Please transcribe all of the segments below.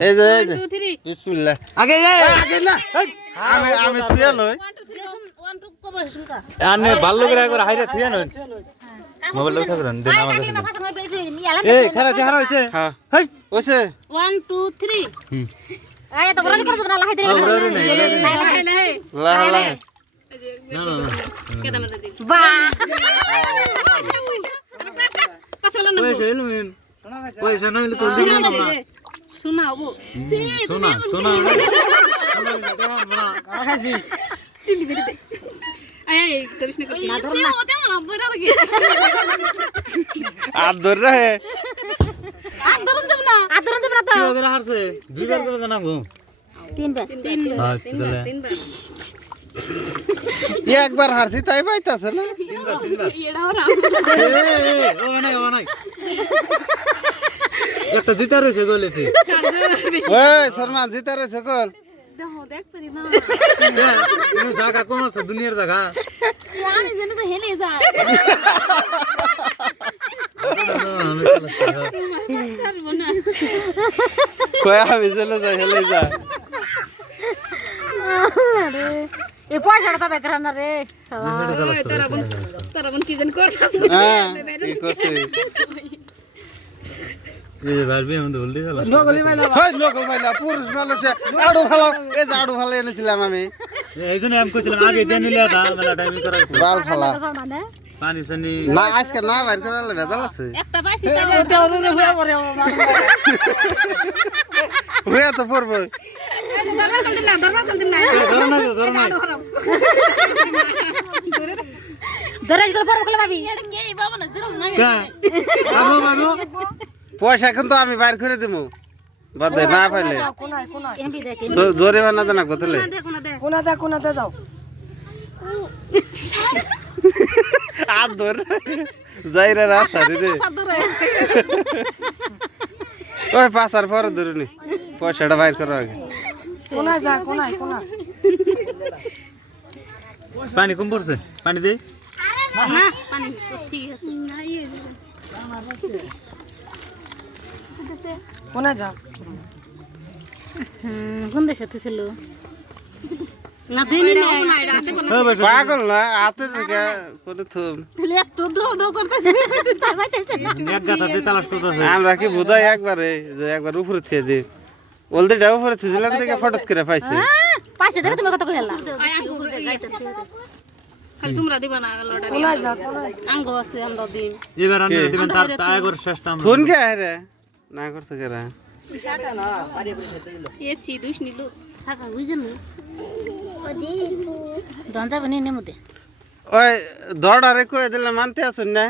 এই যে 1 2 3 বিসমিল্লাহ আগে আগে না আমি থুয়া লই 1 2 কব শুনকা আনে ভালো করে একবার হাইরে থিয়া নন মোবাইলটা উঠা করেন দেন আমার কাছে এই খেলা কি হারা হইছে হ্যাঁ হেই ওছে 1 2 3 আয় তো বড় করে না লাহাই দে লা লা না না কেডা মধ্যে দি বাহ পাছলা না পয়সা এলুন পয়সা নইলে তো দিবেন না শোনাবো শোনা শোনা খাইছি চিনি বেরে দে আয় আয় করিস না করিস না ওতে মন বড় লাগে আর ধর রে আর ধরুন যাব না তো কি করে হারছে দুইবার করে না গো তিনবার হ্যাঁ তাহলে তিনবার একবার হারছি তাই পাইতাছে না তিনবার এড়া ওরা ও নাই একটা জিতা রইছে গোলেতে ওই শর্মা জিতা রে সকল দেখো দেখ পারি না এই জায়গা কোন আছে দুনিয়ার জায়গা আমি জানি তো হেলে যায় ছাড়বো না কই আমি চলে যাই হেলে যা আরে এই পয়সাটা তো বেকার না রে তারা বোন কি জানি করতাছ হ্যাঁ কি করতে এই বারবি আমাদের হলদি গেল হয় লোকল ভাইলা পুরুষ মানুষ আড়ু ভালো এই যে আড়ু ভালো এনেছিলাম আমি এইজন্য আমি কইছিলাম আগে দেন নিলে দা মেলা টাইম করাই বাল ফালা মানে পানি সানি না আজকে না বাইর করে ভেজাল আছে একটা পাইছি তাও হয়ে তো পড়বো দরবার কল দিন না ধর না দরাজ করে পড়ো কলে ভাবি এটা কে বাবা না জরম না বাবু বাবু পয়সা কিন্তু আমি বাইর করে দেবো বাদে না পাইলে এমপি দেখে জোরে বানা দেনা কোথালে দেখো না দেখ কোনাতে যাও আর ধর যাই রে রাসারি রে ওই পাঁচার পরে ধরুনি পয়সাটা বাইর করো আগে কোনায় যা কোনা পানি কম পড়ছে পানি দে না পানি ঠিক আছে না ইয়ে কোনা যা কোন দেশে ছিল না দেনি না রাতে কোন পাগল না হাতে থেকে কোন থুম তাহলে এত দো করতেছে তার বাইতেছে এক গাথা দিয়ে তালাশ করতেছে আমরা কি বুঝাই একবারে যে একবার উপরে থিয়ে দিই অলরেডি উপরে থিয়েছিলাম থেকে ফটোত করে পাইছে পাশে দেখে তুমি কত কইলা আয় আঙ্গো খালি তোমরা দিবা না লড়া আঙ্গো আছে আমরা দিম এবার আনলে দিবেন তার আগর শেষটা আমরা ফোন কে আরে না করতে কেরা এ চি দুষ নিলু শাকা বুঝেন দঞ্জা বনি নেমুদে ওই দড়ারে কই দিলে মানতে আছেন না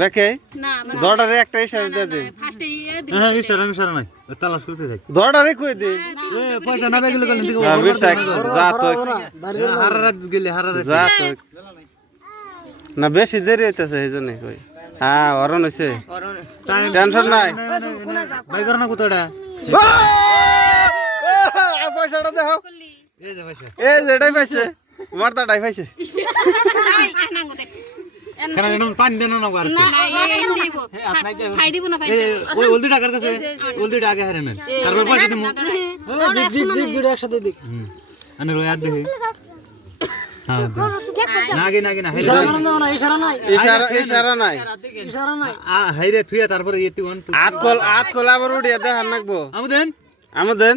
রেখে না মানে দড়ারে একটা ইশারা দিয়ে দে ফার্স্টে ইয়ে দি হ্যাঁ ইশারা নাই তালাশ করতে থাক দড়ারে কই দে এ পয়সা না বেগলে গেলে দিকে বির থাক যা তো হারারাত গেলে হারারাত যা তো না বেশি দেরি হইতাছে এইজন্য কই হ্যাঁ অরণ হইছে টেনশন নাই ভাই করো না কোথাটা পয়সাটা দেখো এই যে পয়সা এই যেটাই পাইছে মারতাটাই পাইছে আই আনাঙ্গো দেখ কেন যেন পানি দেন না আর না এই দিব খাই দিব না এই ওই হলদি টাকার কাছে হলদিটা আগে হারে নেন তারপর পয়সা দিমু দুটো একসাথে দিক আনে রয়াত দেখি হ্যাঁ না ইশারা নাই হাইরে থুয়া তারপরে এতি ওয়ান টু আত কল আবার উড়িয়ে দেখান নাকবো আমদেন আমাদের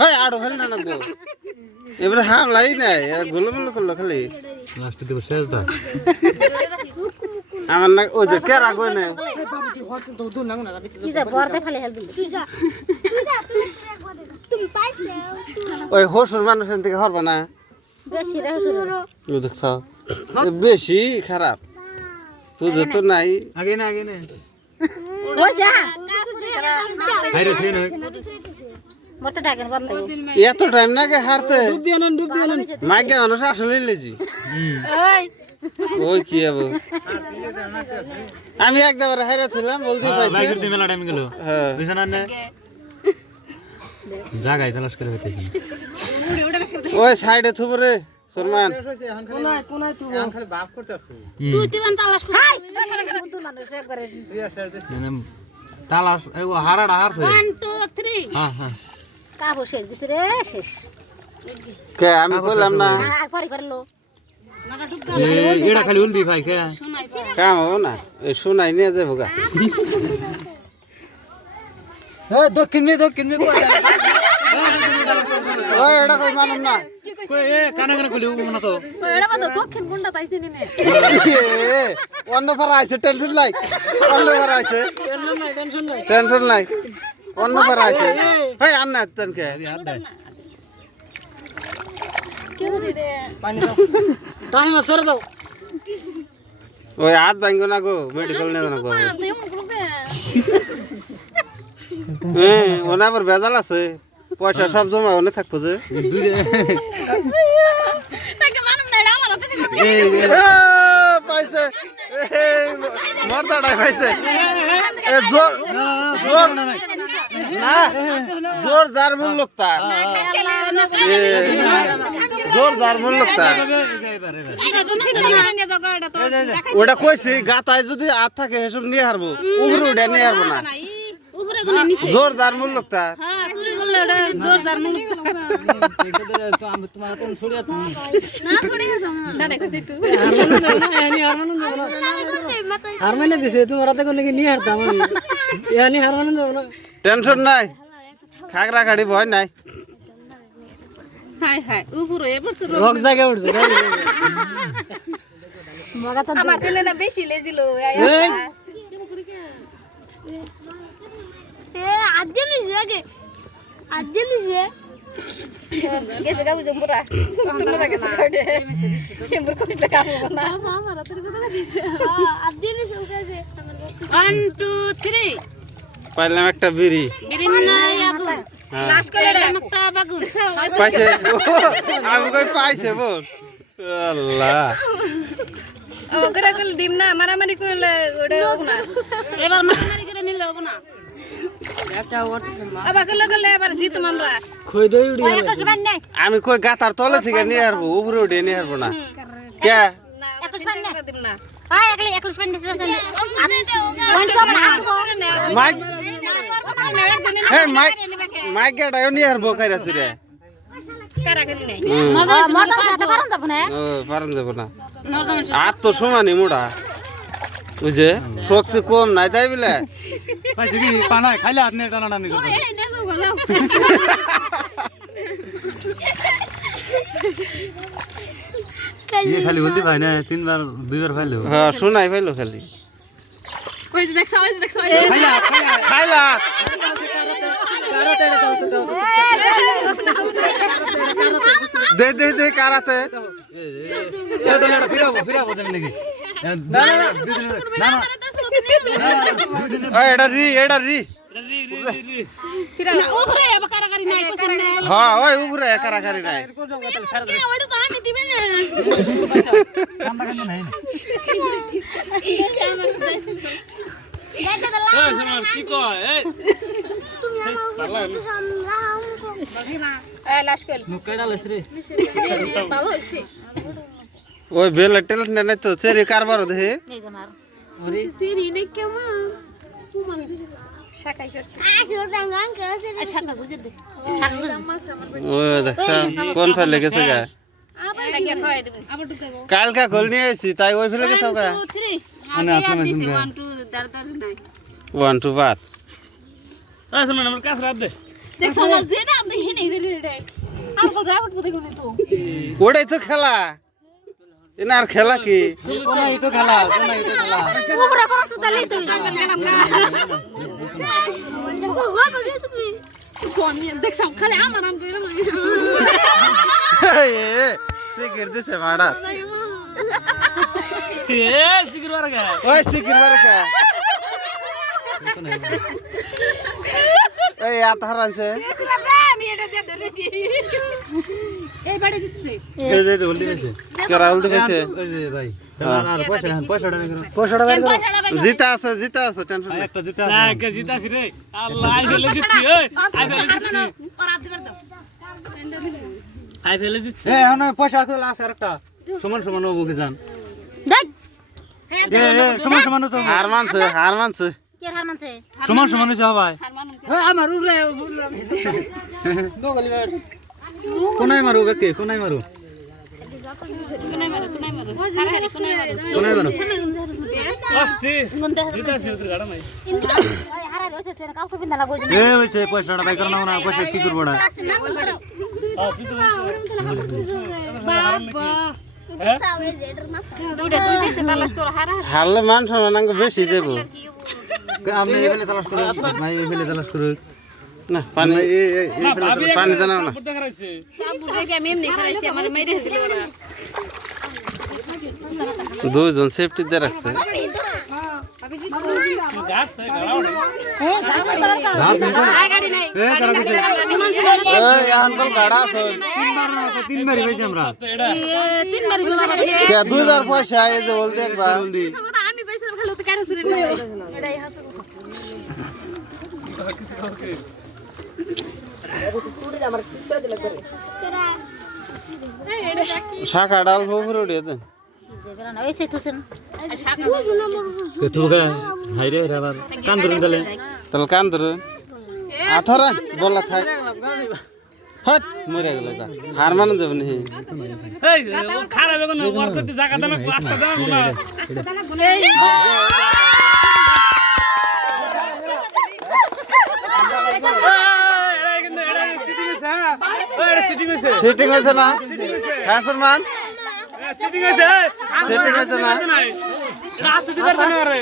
হয় আড়ো ফেল না নাকবো এবারে হামলাই নাই গোলমল করলো খালি লাস্ট দিব শেষ দা আমার না ওই যে কেরা গই না কি যা বরতে ফেলে হেল দিল তুমি পাইছো ওই হসুর মানুষের থেকে হরবা না বেশি রে শুরু ও দেখছ বেশি খারাপ তুই তো নাই আগে না ওই যা হাইরে থুয়া না মরতে থাকেন বল লাগে এত টাইম না কে হারতে ডুব দিয়ে মাইকে মানুষ আসলে লেজি ওই ওই কি হবো আমি একবার হারাছিলাম বলতে পাইছি বাইকের দিন মেলা টাইম গেল হ্যাঁ বুঝছেন না জায়গায় তালাশ করে পেতেছি ওই সাইডে থুব রে সরমান কোনায় তুই খালি বাপ করতেছে তুই দিবেন তালাশ কর তুই মানুষ একবারে তালা এই হারাটা হারছে 1 2 3 হ্যাঁ হ্যাঁ কাপড় শেষ দিছে রে শেষ কে আমি বললাম না পরে করলো এটা খালি উল্দি ভাই কে কাম হবো না এই শোনাই নিয়ে যাবো গা দক্ষিণ মে ওই এটা কই মানুম না কই এ কানে কানে কইলে উবো না তো এড়া বাদ দক্ষিণ কোনটা পাইছি নিমে অন্য পারা আছে টেনশন নাই অন্য পারা আছে টেনশন নাই অন্য পারা আছে ভাই আন্না তনকে কি রে টাইম আছে রে দাও ওই হাত ভাঙ্গো না গো মেডিকেল নিয়ে না গো তুই মন করবে ওনা আবার বেজাল আছে পয়সা সব জমা ওনে থাকবো যে তাকে মানুম না আমার হাতে পাইছে মর্দাটাই পাইছে জোর জোর না জোর যার মূল লোক তার জোর যার মূল লোক তার ওটা কইছি গাতায় যদি হাত থাকে সেসব নিয়ে হারবো উপরে উঠে নিয়ে হারবো না জোর যার মূল লোক তার হারমানে দিছে তোমার হাতে করলে কি নিয়ে হারতাম আমি এখানে হারমানে যাব না টেনশন নাই খাগড়া খাড়ি ভয় নাই হাই হাই উপরে এবার রক জায়গা উঠছে আমার ছেলে না বেশি লেজিলো গেছে গাবু জম্বুরা তোমরা গেছে কাটে এমবর কষ্ট কাম না আমার হাতের কথা দিছে আদিন সৌকাছে 1 2 3 পাইলাম একটা বিড়ি বিরিন না আগুন লাশ কইলে একটা বাগুন পাইছে আমি কই পাইছে বল আল্লাহ ওগরা কল দিম না মারামারি করলে ওটা হবে না এবার মারামারি করে নিলে হবে না আবার করলে এবার জিতম আমরা কই দই উড়ি আমি কই গাতার তলে থেকে নিয়ে হারবো উপরে উঠে নিয়ে হারবো না কে না একটা দিম না আয় একলি একলি পানি দিছে মাইক হে মাইক মাইক গাড়াও নিয়ে হারবো কাইরা সুরে কারাগারি নাই মরদম সাথে পারন যাব না ও পারন যাব না আর তো সমানই মোড়া বুঝে শক্তি কম নাই তাই বলে পাইছে কি পানা খাইলে হাত নিয়ে টানা টানি করে ये खाली बोलती भाई ने 3 बार 2 बार फाइल হ্যাঁ শোনাই পাইলো খালি ওই যে দেখছ খাইলা দে দে দে কারাতে ये तो लड़ा फिरा बोलते नहीं ना ना এডা রি ফিরা উপরে আবার কারাগারি নাই কোসন না হ্যাঁ ওই উপরে কারাকারি নাই ওটা তো আমি দিবে না লাশ কল ভালো হইছে ওই বেলা টেলেন্ট নাই তো চেরি কারবার দেখে এই যে মার সিরি নে কেমন তোমার শাকাই করছে শাকা গুজে দে শাকা গুজে ও দেখছ কোন ফেলে গেছে গা আবার লাগি খাওয়াই দেব আবার ঢুকাবো কালকা খোল নিয়ে আইছি তাই ওই ফেলে গেছে গা 2 3 আগে আর দিছি 1 2 দার নাই 1 2 বাত শুনুন আমার কাছে রাত দে দেখছ না যে না আপনি হেনে রে আর বল রাউট বুঝে কোন তো ওটাই তো খেলা এনার খেলা কি কোনাই তো খেলা উপরে করছ তালি তুই গেলাম গা কোন দেখছ খালি আমার নাম কইরা এ সিগারেট দিছে মাড়া এ সিকির বারে গা ওই সিগারেট মারে কা এই আতার আনছে আমি এটা দিয়ে ধরেছি এই বাড়ি দিচ্ছে এই যে বলতে গেছে কেরা বলতে গেছে ওই যে ভাই আর পয়সাটা নেই পয়সাটা বের করো জিতা আছে টেনশন নাই একটা জুতা না কে জিতাছি রে আল্লাহ আই ফেলে দিচ্ছি ওই আই ফেলে দিচ্ছি ওর হাত দিবার দাও আই ফেলে দিচ্ছি এ এখন পয়সা কত আছে আরেকটা সমান সমান হবো কি জান দেখ এ সমান সমান তো হার মানছে কে হার মানছে সমান সমান হয়েছে সবাই আমার উড়ে কোনায় মারু কাকে কোনায় মারু কোনায় মারো হারাহারি কোনায় মারো কোনায় মারু হারা রয়েছে সেন কাউসে বিন্দা লাগো এ হইছে পয়সাটা বাই করনা না পয়সা কি করব না দুইটা দুই দেশে তালাশ করো হারাহারি হারলে মান সম্মান বেশি দেবো আপনি এবেলে তালাশ করে না এবেলে তালাশ করে না পানি পানি জানাও না সাবু দেখে আমি এমনি খাইছি আমার মেরে দিল ওরা দুইজন সেফটি দিয়ে রাখছে আয় গাড়ি নাই এই আনকল গাড়া আছে তিনবারই পাইছি আমরা তিনবার কে দুইবার পয়সা এই যে বলতে একবার আমি পয়সা খালি তো কেন চুরি নিছে এটাই হাসো শাখা ডাল ফুফুর উড়িয়ে দেন দেবেলা না ওইছে তুছেন কে তুগা হাইরে আবার কান ধরুন তাহলে তাহলে কান ধরুন আথরা বলা থাক হট মরে গেল গা হার মানে যাবে না খারাপ এখন ওর তো জায়গা দানা রাস্তা দানা না সিটিং হয়েছে না হ্যাঁ সলমান সিটিং হয়েছে সিটিং হয়েছে না রাস্তা দিতে পারবে না